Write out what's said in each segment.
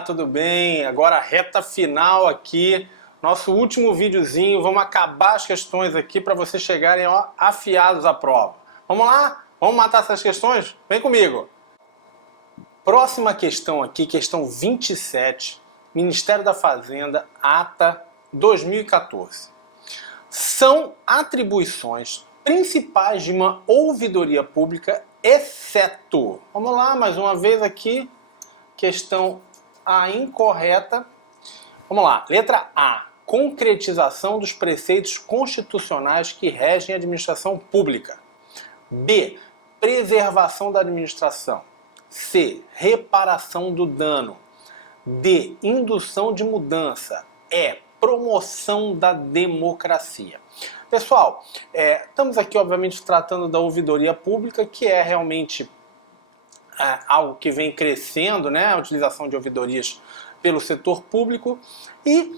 Olá, tudo bem? Agora a reta final aqui, nosso último videozinho, vamos acabar as questões aqui para vocês chegarem afiados à prova. Vamos lá? Vamos matar essas questões? Vem comigo! Próxima questão aqui, questão 27, Ministério da Fazenda, ata 2014. São atribuições principais de uma ouvidoria pública, exceto... Vamos lá, mais uma vez aqui, questão A incorreta. Vamos lá, letra A. Concretização dos preceitos constitucionais que regem a administração pública. B. Preservação da administração. C. Reparação do dano. D. Indução de mudança. E. Promoção da democracia. Pessoal, estamos aqui obviamente tratando da ouvidoria pública, que é realmente algo que vem crescendo, né? A utilização de ouvidorias pelo setor público. E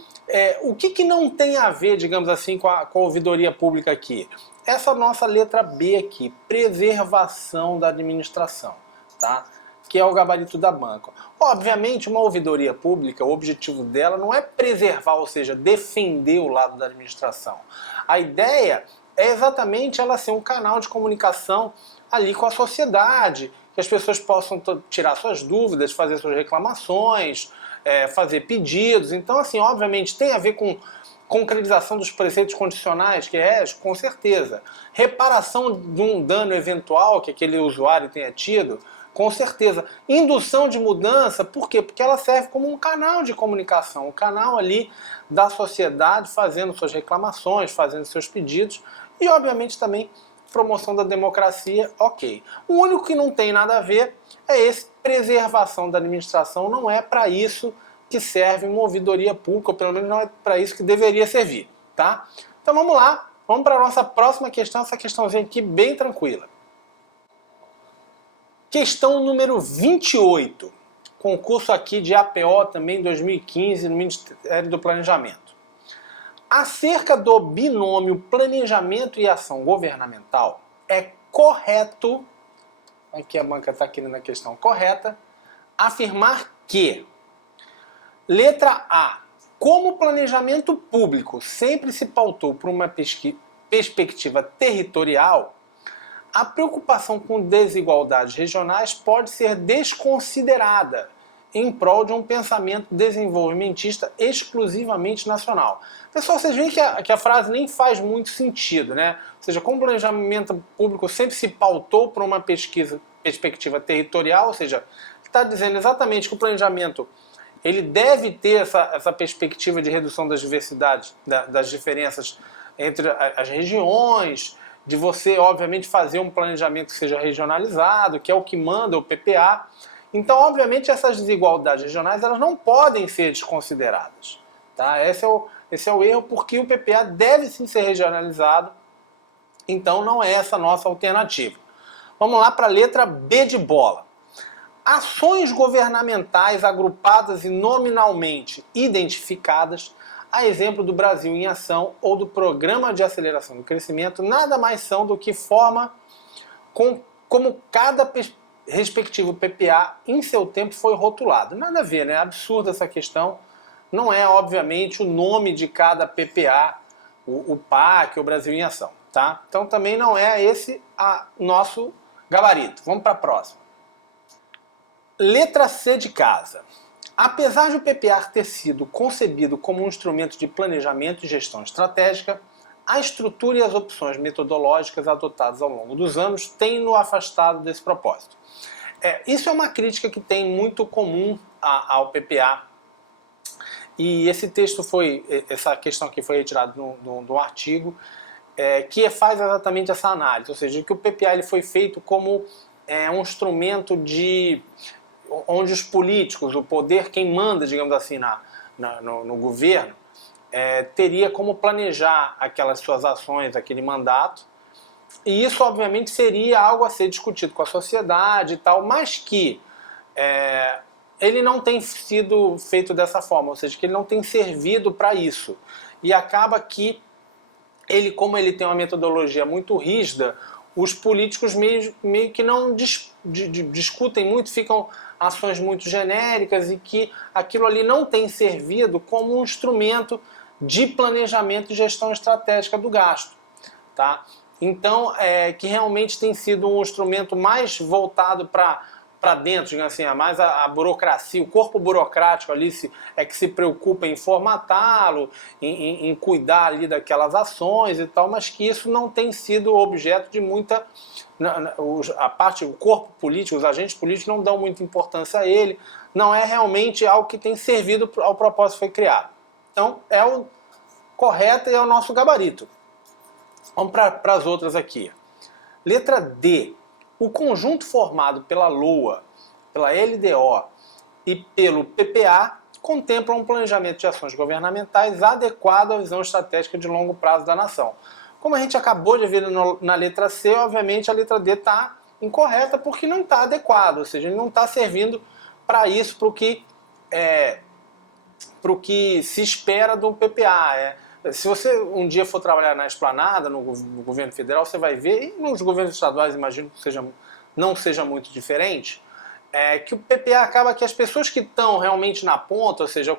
o que não tem a ver, digamos assim, com a ouvidoria pública aqui? Essa nossa letra B aqui, preservação da administração, tá? Que é o gabarito da banca. Obviamente, uma ouvidoria pública, o objetivo dela não é preservar, ou seja, defender o lado da administração. A ideia é exatamente ela ser um canal de comunicação ali com a sociedade, que as pessoas possam tirar suas dúvidas, fazer suas reclamações, fazer pedidos. Então, assim, obviamente, tem a ver com concretização dos preceitos condicionais, que com certeza. Reparação de um dano eventual que aquele usuário tenha tido, com certeza. Indução de mudança, por quê? Porque ela serve como um canal de comunicação, um canal ali da sociedade fazendo suas reclamações, fazendo seus pedidos e, obviamente, também promoção da democracia, ok. O único que não tem nada a ver é esse preservação da administração, não é para isso que serve uma ouvidoria pública, ou pelo menos não é para isso que deveria servir, tá? Então vamos lá, vamos para a nossa próxima questão, essa questãozinha aqui bem tranquila. Questão número 28, concurso aqui de APO também 2015 no Ministério do Planejamento. Acerca do binômio planejamento e ação governamental, é correto, aqui a banca está querendo a questão correta, afirmar que, letra A, como o planejamento público sempre se pautou por uma perspectiva territorial, a preocupação com desigualdades regionais pode ser desconsiderada em prol de um pensamento desenvolvimentista exclusivamente nacional. Pessoal, vocês veem que a frase nem faz muito sentido, né? Ou seja, como o planejamento público sempre se pautou por uma perspectiva territorial, ou seja, está dizendo exatamente que o planejamento ele deve ter essa perspectiva de redução das diversidades, das diferenças entre as regiões, de você, obviamente, fazer um planejamento que seja regionalizado, que é o que manda o PPA. Então, obviamente, essas desigualdades regionais elas não podem ser desconsideradas. Tá? Esse é o erro, porque o PPA deve sim ser regionalizado, então não é essa a nossa alternativa. Vamos lá para a letra B de bola. Ações governamentais agrupadas e nominalmente identificadas, a exemplo do Brasil em Ação ou do Programa de Aceleração do Crescimento, nada mais são do que forma como cada respectivo PPA em seu tempo foi rotulado. Nada a ver, né? É absurda essa questão. Não é, obviamente, o nome de cada PPA, o PAC, o Brasil em Ação, tá? Então também não é esse nosso gabarito. Vamos para a próxima. Letra C de casa. Apesar de o PPA ter sido concebido como um instrumento de planejamento e gestão estratégica, a estrutura e as opções metodológicas adotadas ao longo dos anos têm nos afastado desse propósito. Isso é uma crítica que tem muito comum ao PPA. E esse texto essa questão aqui foi retirada do artigo, que faz exatamente essa análise, ou seja, que o PPA ele foi feito como um instrumento onde os políticos, o poder, quem manda, digamos assim, no governo, teria como planejar aquelas suas ações, aquele mandato, e isso obviamente seria algo a ser discutido com a sociedade e tal, mas que ele não tem sido feito dessa forma, ou seja, que ele não tem servido para isso. E acaba que como ele tem uma metodologia muito rígida, os políticos meio que não discutem muito, ficam ações muito genéricas e que aquilo ali não tem servido como um instrumento de planejamento e gestão estratégica do gasto. Tá? Então, que realmente tem sido um instrumento mais voltado para dentro, digamos assim, mais a burocracia, o corpo burocrático ali que se preocupa em formatá-lo, em cuidar ali daquelas ações e tal, mas que isso não tem sido objeto de muita... o corpo político, os agentes políticos não dão muita importância a ele, não é realmente algo que tem servido ao propósito que foi criado. Então, é o correto e é o nosso gabarito. Vamos para as outras aqui. Letra D. O conjunto formado pela LOA, pela LDO e pelo PPA contempla um planejamento de ações governamentais adequado à visão estratégica de longo prazo da nação. Como a gente acabou de ver na letra C, obviamente a letra D está incorreta porque não está adequado, ou seja, ele não está servindo para isso, para o que se espera do PPA. Se você um dia for trabalhar na Esplanada, no governo federal, você vai ver, e nos governos estaduais imagino que não seja muito diferente, que o PPA acaba que as pessoas que estão realmente na ponta, ou seja,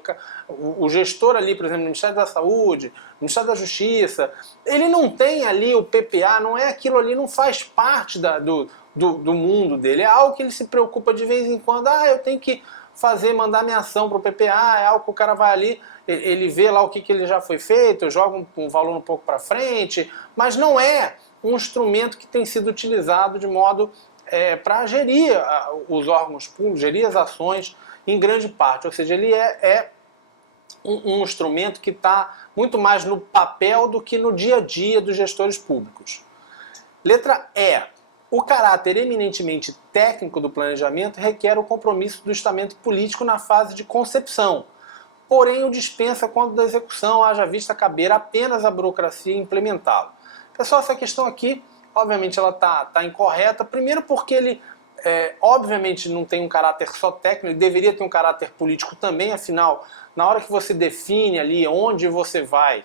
o gestor ali, por exemplo, no Ministério da Saúde, no Ministério da Justiça, ele não tem ali o PPA, não é aquilo ali, não faz parte do mundo dele, é algo que ele se preocupa de vez em quando, eu tenho que mandar minha ação para o PPA, é algo que o cara vai ali, ele vê lá o que ele já foi feito, joga um valor um pouco para frente, mas não é um instrumento que tem sido utilizado de modo para gerir os órgãos públicos, gerir as ações em grande parte, ou seja, ele é um instrumento que está muito mais no papel do que no dia a dia dos gestores públicos. Letra E. O caráter eminentemente técnico do planejamento requer o compromisso do estamento político na fase de concepção, porém o dispensa quando da execução haja vista caber apenas à burocracia implementá-lo. Pessoal, essa questão aqui, obviamente, ela tá incorreta, primeiro porque ele, obviamente, não tem um caráter só técnico, ele deveria ter um caráter político também, afinal, na hora que você define ali onde você vai,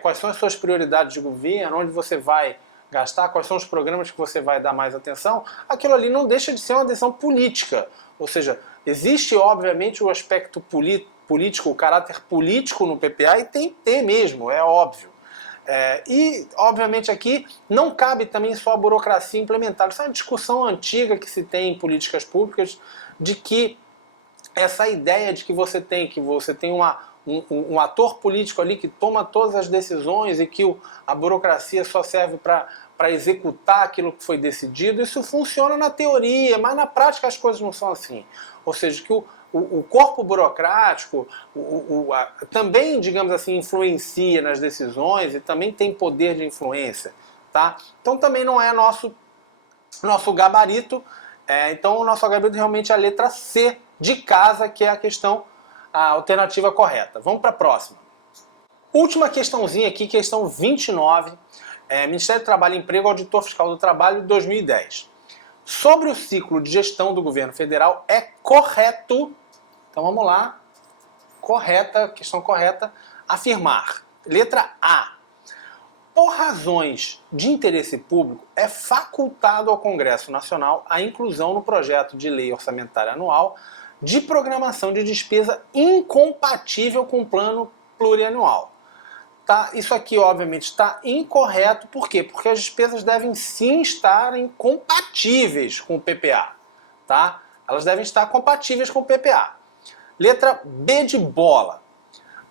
quais são as suas prioridades de governo, onde você vai gastar, quais são os programas que você vai dar mais atenção, aquilo ali não deixa de ser uma decisão política. Ou seja, existe obviamente o aspecto político, o caráter político no PPA e tem que ter mesmo, é óbvio. E obviamente aqui não cabe também só a burocracia implementar. Isso é uma discussão antiga que se tem em políticas públicas de que essa ideia de que você tem um ator político ali que toma todas as decisões e que a burocracia só serve para executar aquilo que foi decidido, isso funciona na teoria, mas na prática as coisas não são assim. Ou seja, que o corpo burocrático também, digamos assim, influencia nas decisões e também tem poder de influência. Tá? Então também não é nosso gabarito. Então o nosso gabarito realmente é a letra C de casa, que é a alternativa correta. Vamos para a próxima. Última questãozinha aqui, questão 29. Ministério do Trabalho e Emprego, Auditor Fiscal do Trabalho, 2010. Sobre o ciclo de gestão do governo federal, é correto, então vamos lá, questão correta, afirmar. Letra A. Por razões de interesse público, é facultado ao Congresso Nacional a inclusão no projeto de lei orçamentária anual de programação de despesa incompatível com o plano plurianual. Tá? Isso aqui, obviamente, está incorreto. Por quê? Porque as despesas devem sim estar compatíveis com o PPA. Tá? Elas devem estar compatíveis com o PPA. Letra B de bola.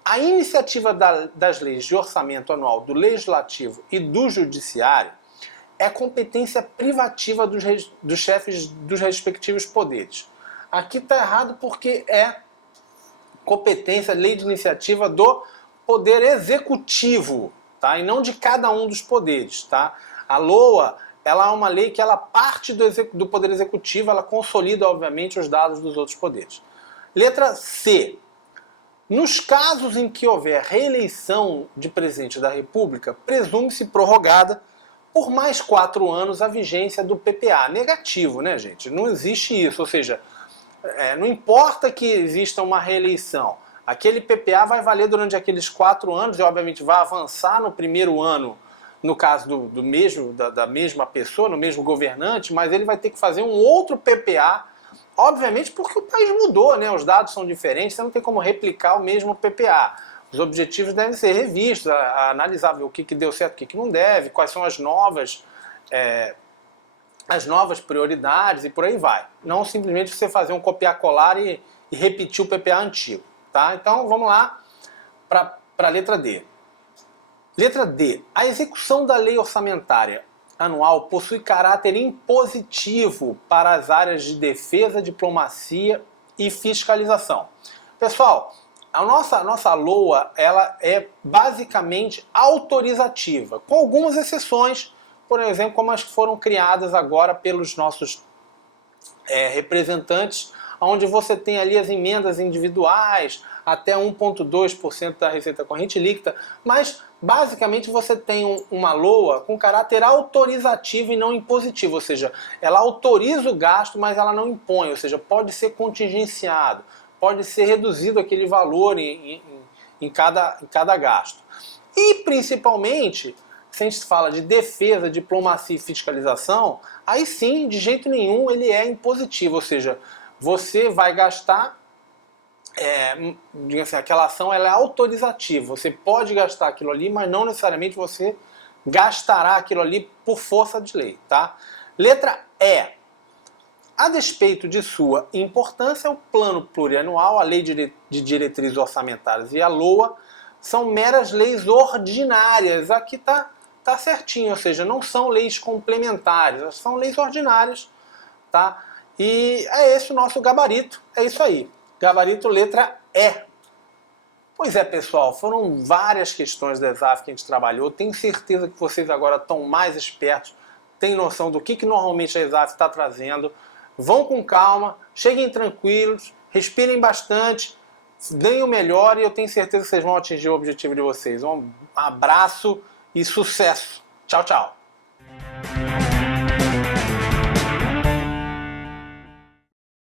A iniciativa das leis de orçamento anual do Legislativo e do Judiciário é competência privativa dos chefes dos respectivos poderes. Aqui está errado porque é competência, lei de iniciativa do Poder Executivo, tá? E não de cada um dos poderes. Tá? A LOA, ela é uma lei que ela parte do Poder Executivo, ela consolida, obviamente, os dados dos outros poderes. Letra C. Nos casos em que houver reeleição de presidente da República, presume-se prorrogada por mais 4 anos a vigência do PPA. Negativo, né, gente? Não existe isso. Ou seja, não importa que exista uma reeleição, aquele PPA vai valer durante aqueles 4 anos e, obviamente, vai avançar no primeiro ano no caso da mesma pessoa, no mesmo governante, mas ele vai ter que fazer um outro PPA, obviamente porque o país mudou, né? Os dados são diferentes, você não tem como replicar o mesmo PPA. Os objetivos devem ser revistos, analisar, ver o que deu certo, o que não deve, quais são as novas prioridades e por aí vai. Não simplesmente você fazer um copiar-colar e repetir o PPA antigo. Tá? Então vamos lá para a letra D. Letra D. A execução da lei orçamentária anual possui caráter impositivo para as áreas de defesa, diplomacia e fiscalização. Pessoal, a nossa LOA ela é basicamente autorizativa, com algumas exceções, por exemplo, como as que foram criadas agora pelos nossos representantes, onde você tem ali as emendas individuais, até 1,2% da receita corrente líquida, mas basicamente você tem uma LOA com caráter autorizativo e não impositivo, ou seja, ela autoriza o gasto, mas ela não impõe, ou seja, pode ser contingenciado, pode ser reduzido aquele valor em cada gasto. E principalmente, se a gente fala de defesa, diplomacia e fiscalização, aí sim, de jeito nenhum, ele é impositivo, ou seja, você vai gastar, digamos assim, aquela ação ela é autorizativa. Você pode gastar aquilo ali, mas não necessariamente você gastará aquilo ali por força de lei. Tá? Letra E. A despeito de sua importância, o Plano Plurianual, a Lei de Diretrizes Orçamentárias e a LOA são meras leis ordinárias. Aqui tá certinho, ou seja, não são leis complementares, são leis ordinárias. Tá? E é esse o nosso gabarito, é isso aí. Gabarito letra E. Pois é, pessoal, foram várias questões da ESAF que a gente trabalhou. Tenho certeza que vocês agora estão mais espertos, têm noção do que normalmente a ESAF está trazendo. Vão com calma, cheguem tranquilos, respirem bastante, deem o melhor e eu tenho certeza que vocês vão atingir o objetivo de vocês. Um abraço e sucesso. Tchau, tchau.